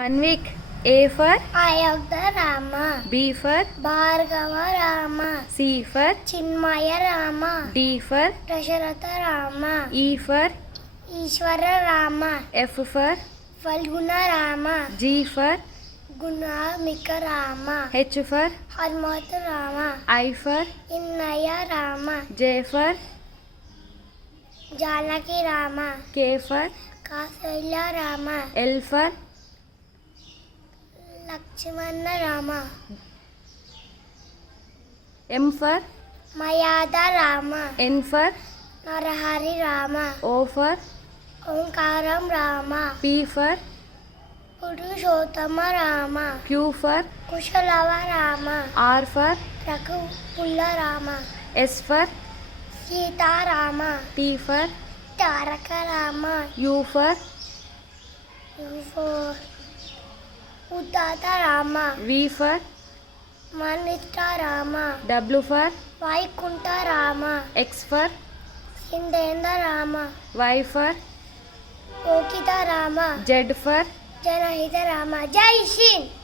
Manvik. A for Ayodhya Rama. B for Bhargava Rama. C for Chinmaya Rama. D for Dasharatha Rama. E for Ishwara Rama. F for Falguna Rama. G for Gunamika Rama. H for Harmata Rama. I for Innaya Rama. J for Janaki Rama. K for Kausalya Rama. L for Lakshmana Rama. M for Mayada Rama. N for Narahari Rama. O for Omkaram Rama. P for Purushottama Rama. Q for Kushalava Rama. R for Raghupulla Rama. S for Sita Rama. T for Taraka Rama. U for For Uddata Rama. V for Manitra Rama. W for Vaikunta Rama. X for Sindendra Rama. Y for Okita Rama. Z for Janahita Rama. Jai Hind.